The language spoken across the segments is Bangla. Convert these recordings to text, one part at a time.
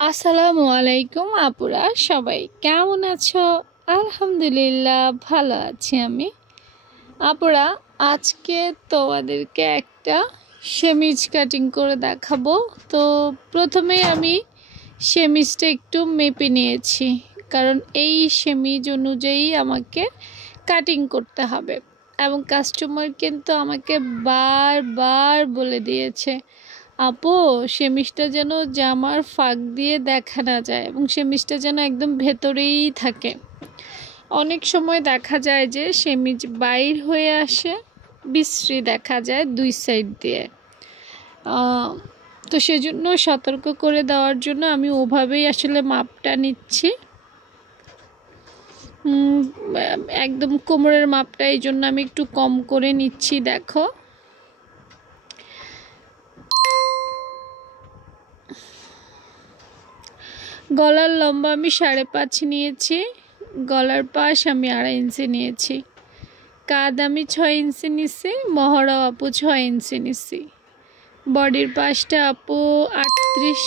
আসসালামু আলাইকুম আপুরা, সবাই কেমন আছো? আলহামদুলিল্লাহ ভালো আছি আমি। আপুরা, আজকে তোমাদেরকে একটা সেমিজ কাটিং করে দেখাবো। তো প্রথমে আমি সেমিজটা একটু মেপে নিয়েছি, কারণ এই সেমিজ অনুযায়ী আমাকে কাটিং করতে হবে। এবং কাস্টমার কিন্তু আমাকে বারবার বলে দিয়েছে, আপু সেমিজটা যেন জামার ফাঁক দিয়ে দেখা না যায় এবং সেমিজটা যেন একদম ভেতরেই থাকে। অনেক সময় দেখা যায় যে সেমিজ বাইর হয়ে আসে, বিশ্রী দেখা যায় দুই সাইড দিয়ে। তো সেজন্য সতর্ক করে দেওয়ার জন্য আমি ওভাবেই আসলে মাপটা নিচ্ছি, একদম কোমরের মাপটা। এই জন্য আমি একটু কম করে নিচ্ছি। দেখো, গলার লম্বা আমি 5.5 নিয়েছি, গলার পাশ আমি 2.5 ইঞ্চি নিয়েছি, কাঁধ আমি 6 ইঞ্চি নিছি, মহড়া আপু 6 ইঞ্চি নিছি। বডির পাশটা আপু 38,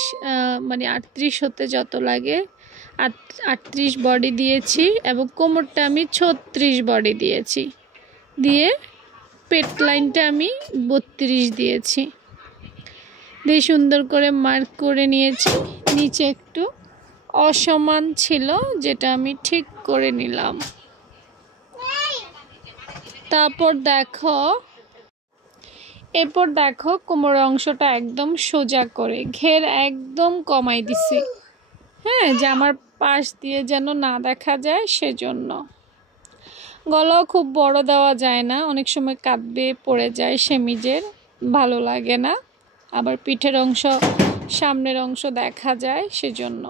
মানে 38 হতে যত লাগে 38 বডি দিয়েছি, এবং কোমরটা আমি 36 বডি দিয়েছি, দিয়ে পেট লাইনটা আমি 32 দিয়েছি, দিয়ে সুন্দর করে মার্ক করে নিয়েছি। নিচে একটু অসমান ছিল, যেটা আমি ঠিক করে নিলাম। এরপর দেখো কোমরের অংশটা একদম সোজা করে ঘের একদম কমাই দিছি, হ্যাঁ, জামার পাশ দিয়ে যেন না দেখা যায় সেজন্য। গলাও খুব বড় দেওয়া যায় না, অনেক সময় কাঁধ বেয়ে পড়ে যায় সেমিজের, ভালো লাগে না। আবার পিঠের অংশ সামনের অংশ দেখা যায়, সেজন্য।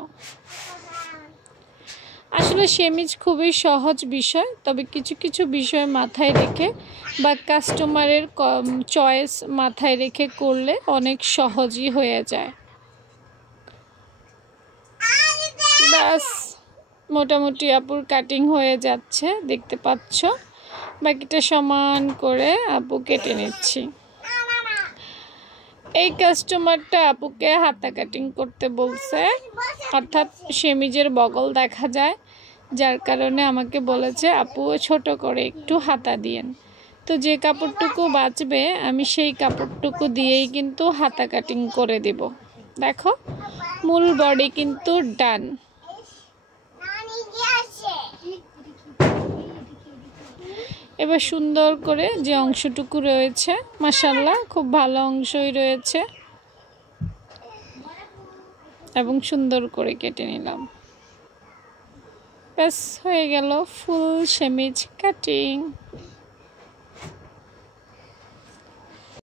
আসলে সেমিজ খুবই সহজ বিষয়, তবে কিছু কিছু বিষয় মাথায় রেখে বা কাস্টমারের চয়েস মাথায় রেখে করলে অনেক সহজই হয়ে যায়। ব্যাস, মোটামুটি আপুর কাটিং হয়ে যাচ্ছে, দেখতে পাচ্ছ। বাকিটা সমান করে আপু কেটে নিচ্ছি। এই কাস্টমারটা আপুকে হাতা কাটিং করতে বলছে, অর্থাৎ সেমিজের বগল দেখা যায়, যার কারণে আমাকে বলেছে আপু ছোট করে একটু হাতা দিয়েন। তো যে কাপড়টুকু বাঁচবে আমি সেই কাপড়টুকু দিয়েই কিন্তু হাতা কাটিং করে দিব। দেখো, মূল বডি কিন্তু ডান। এবার সুন্দর করে যে অংশটুকু রয়েছে, মাশাআল্লাহ খুব ভালো অংশই রয়েছে, এবং সুন্দর করে কেটে নিলাম। ব্যাস, হয়ে গেল ফুল সেমিজ কাটিং।